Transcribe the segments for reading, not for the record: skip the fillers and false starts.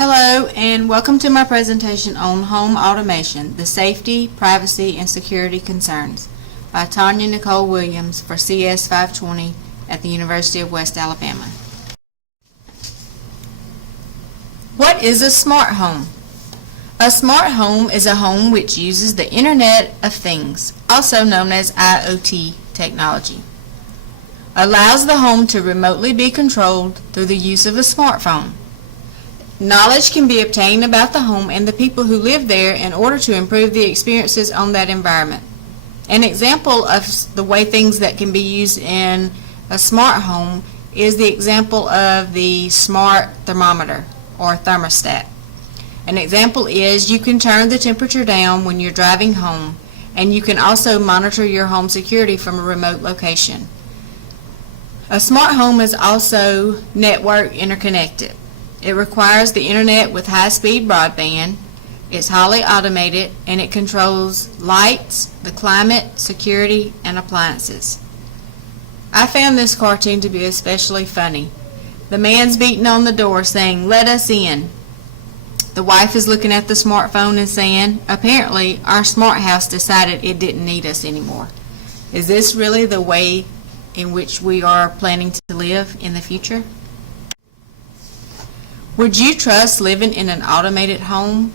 Hello and welcome to my presentation on home automation, the safety, privacy, and security concerns by Tonya Nicole Williams for CS 520 at the University of West Alabama. What is a smart home? A smart home is a home which uses the Internet of Things, also known as IoT technology. Allows the home to remotely be controlled through the use of a smartphone. Knowledge can be obtained about the home and the people who live there in order to improve the experiences on that environment. An example of the way things that can be used in a smart home is the example of the smart thermometer or thermostat. An example is you can turn the temperature down when you're driving home, and you can also monitor your home security from a remote location. A smart home is also network interconnected. It requires the internet with high-speed broadband, it's highly automated, and it controls lights, the climate, security, and appliances. I found this cartoon to be especially funny. The man's beating on the door saying, "Let us in." The wife is looking at the smartphone and saying, "Apparently, our smart house decided it didn't need us anymore." Is this really the way in which we are planning to live in the future? Would you trust living in an automated home?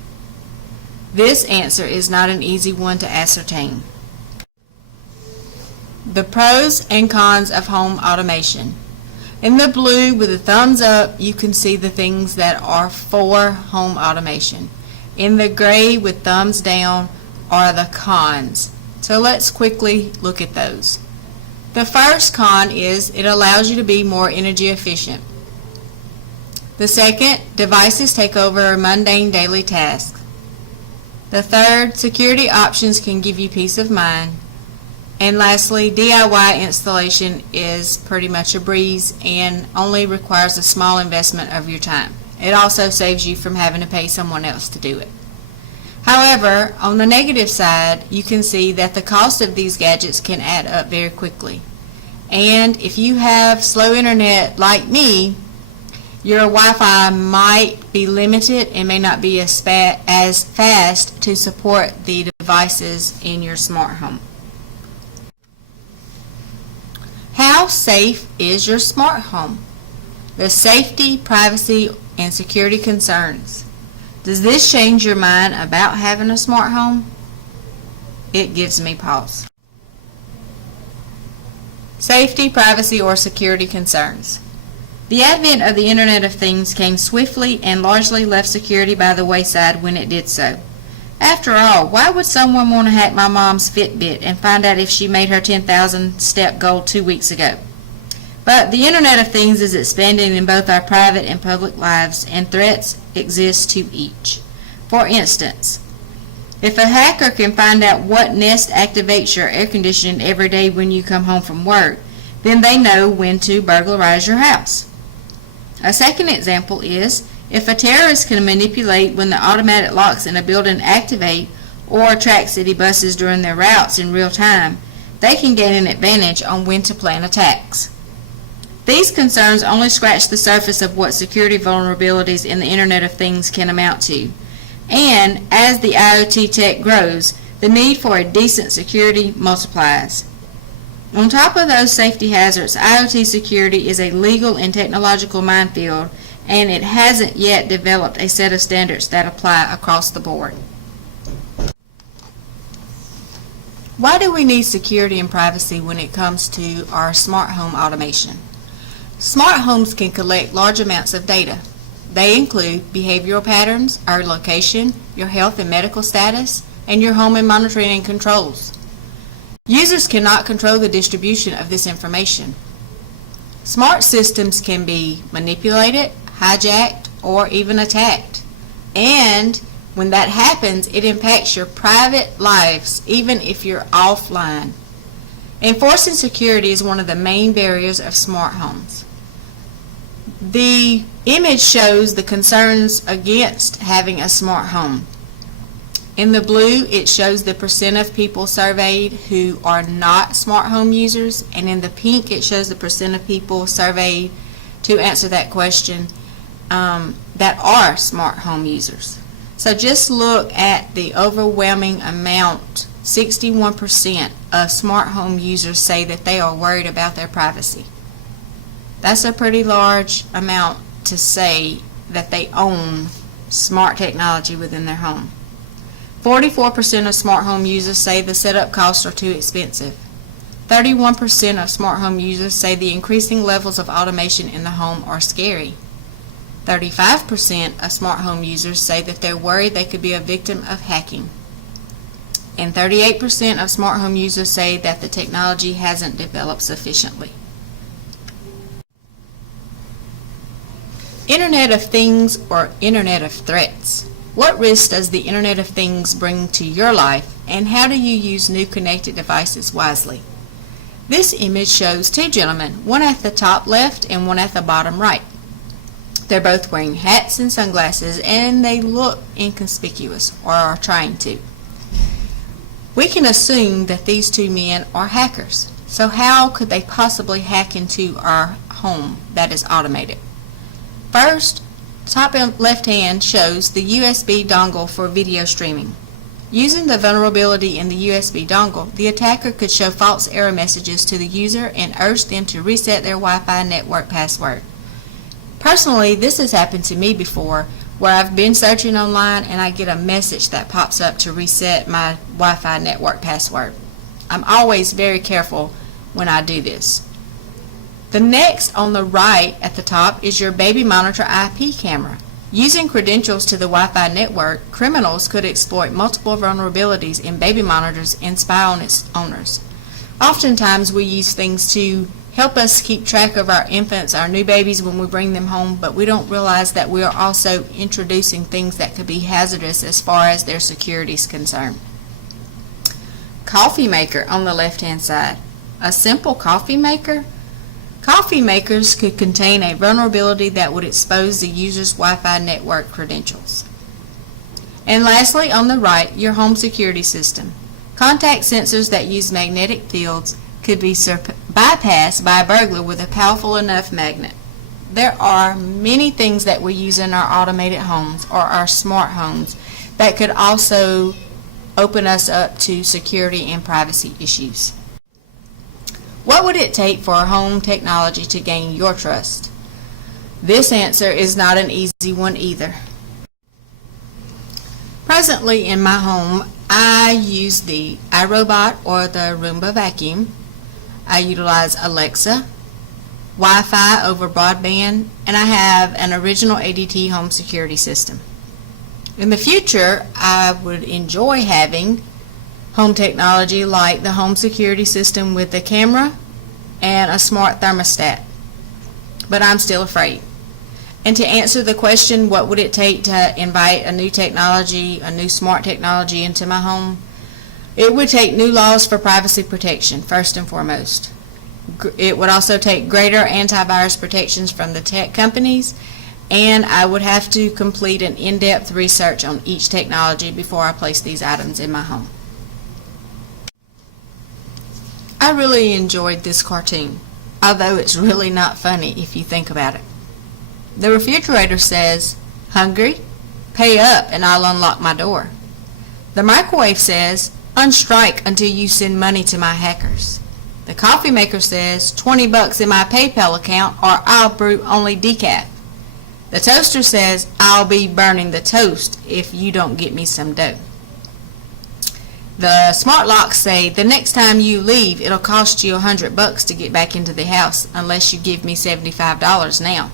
This answer is not an easy one to ascertain. The pros and cons of home automation. In the blue with the thumbs up, you can see the things that are for home automation. In the gray with thumbs down are the cons. So let's quickly look at those. The first con is it allows you to be more energy efficient. The second, devices take over mundane daily tasks. The third, security options can give you peace of mind. And lastly, DIY installation is pretty much a breeze and only requires a small investment of your time. It also saves you from having to pay someone else to do it. However, on the negative side, you can see that the cost of these gadgets can add up very quickly. And if you have slow internet like me, your Wi-Fi might be limited and may not be as fast to support the devices in your smart home. How safe is your smart home? The safety, privacy, and security concerns. Does this change your mind about having a smart home? It gives me pause. Safety, privacy, or security concerns. The advent of the Internet of Things came swiftly and largely left security by the wayside when it did so. After all, why would someone want to hack my mom's Fitbit and find out if she made her 10,000 step goal 2 weeks ago? But the Internet of Things is expanding in both our private and public lives, and threats exist to each. For instance, if a hacker can find out what Nest activates your air conditioning every day when you come home from work, then they know when to burglarize your house. A second example is if a terrorist can manipulate when the automatic locks in a building activate or track city buses during their routes in real time, they can gain an advantage on when to plan attacks. These concerns only scratch the surface of what security vulnerabilities in the Internet of Things can amount to. And as the IoT tech grows, the need for a decent security multiplies. On top of those safety hazards, IoT security is a legal and technological minefield, and it hasn't yet developed a set of standards that apply across the board. Why do we need security and privacy when it comes to our smart home automation? Smart homes can collect large amounts of data. They include behavioral patterns, our location, your health and medical status, and your home and monitoring and controls. Users cannot control the distribution of this information. Smart systems can be manipulated, hijacked, or even attacked. And when that happens, it impacts your private lives, even if you're offline. Enforcing security is one of the main barriers of smart homes. The image shows the concerns against having a smart home. In the blue, it shows the percent of people surveyed who are not smart home users, and in the pink, it shows the percent of people surveyed to answer that question that are smart home users. So just look at the overwhelming amount. 61% of smart home users say that they are worried about their privacy. That's a pretty large amount to say that they own smart technology within their home. 44% of smart home users say the setup costs are too expensive. 31% of smart home users say the increasing levels of automation in the home are scary. 35% of smart home users say that they're worried they could be a victim of hacking. And 38% of smart home users say that the technology hasn't developed sufficiently. Internet of Things or Internet of Threats. What risks does the Internet of Things bring to your life, and how do you use new connected devices wisely? This image shows two gentlemen, one at the top left and one at the bottom right. They're both wearing hats and sunglasses, and they look inconspicuous, or are trying to. We can assume that these two men are hackers. So how could they possibly hack into our home that is automated? First, top left hand shows the USB dongle for video streaming. Using the vulnerability in the USB dongle, the attacker could show false error messages to the user and urge them to reset their Wi-Fi network password. Personally, this has happened to me before, where I've been searching online and I get a message that pops up to reset my Wi-Fi network password. I'm always very careful when I do this. The next on the right at the top is your baby monitor IP camera. Using credentials to the Wi-Fi network, criminals could exploit multiple vulnerabilities in baby monitors and spy on its owners. Oftentimes we use things to help us keep track of our infants, our new babies when we bring them home, but we don't realize that we are also introducing things that could be hazardous as far as their security is concerned. Coffee maker on the left-hand side. A simple coffee maker? Coffee makers could contain a vulnerability that would expose the user's Wi-Fi network credentials. And lastly, on the right, your home security system. Contact sensors that use magnetic fields could be bypassed by a burglar with a powerful enough magnet. There are many things that we use in our automated homes or our smart homes that could also open us up to security and privacy issues. What would it take for home technology to gain your trust? This answer is not an easy one either. Presently in my home, I use the iRobot or the Roomba vacuum. I utilize Alexa, Wi-Fi over broadband, and I have an original ADT home security system. In the future, I would enjoy having home technology like the home security system with the camera and a smart thermostat, but I'm still afraid. And to answer the question, what would it take to invite a new technology, a new smart technology into my home? It would take new laws for privacy protection, first and foremost. It would also take greater antivirus protections from the tech companies, and I would have to complete an in-depth research on each technology before I place these items in my home. I really enjoyed this cartoon, although it's really not funny if you think about it. The refrigerator says, "Hungry? Pay up and I'll unlock my door." The microwave says, "Unstrike until you send money to my hackers." The coffee maker says, $20 in my PayPal account or I'll brew only decaf. The toaster says, "I'll be burning the toast if you don't get me some dough." The smart locks say, "The next time you leave, it'll cost you $100 to get back into the house unless you give me $75 now."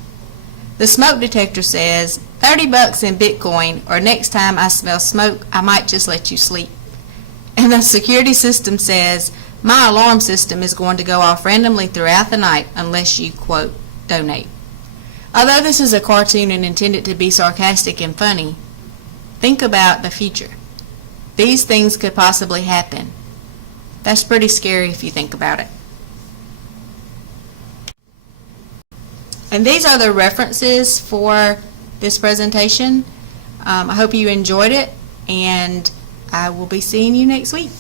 The smoke detector says, $30 in Bitcoin, or next time I smell smoke, I might just let you sleep. And the security system says, "My alarm system is going to go off randomly throughout the night unless you, quote, donate." Although this is a cartoon and intended to be sarcastic and funny, think about the future. These things could possibly happen. That's pretty scary if you think about it. And these are the references for this presentation. I hope you enjoyed it, and I will be seeing you next week.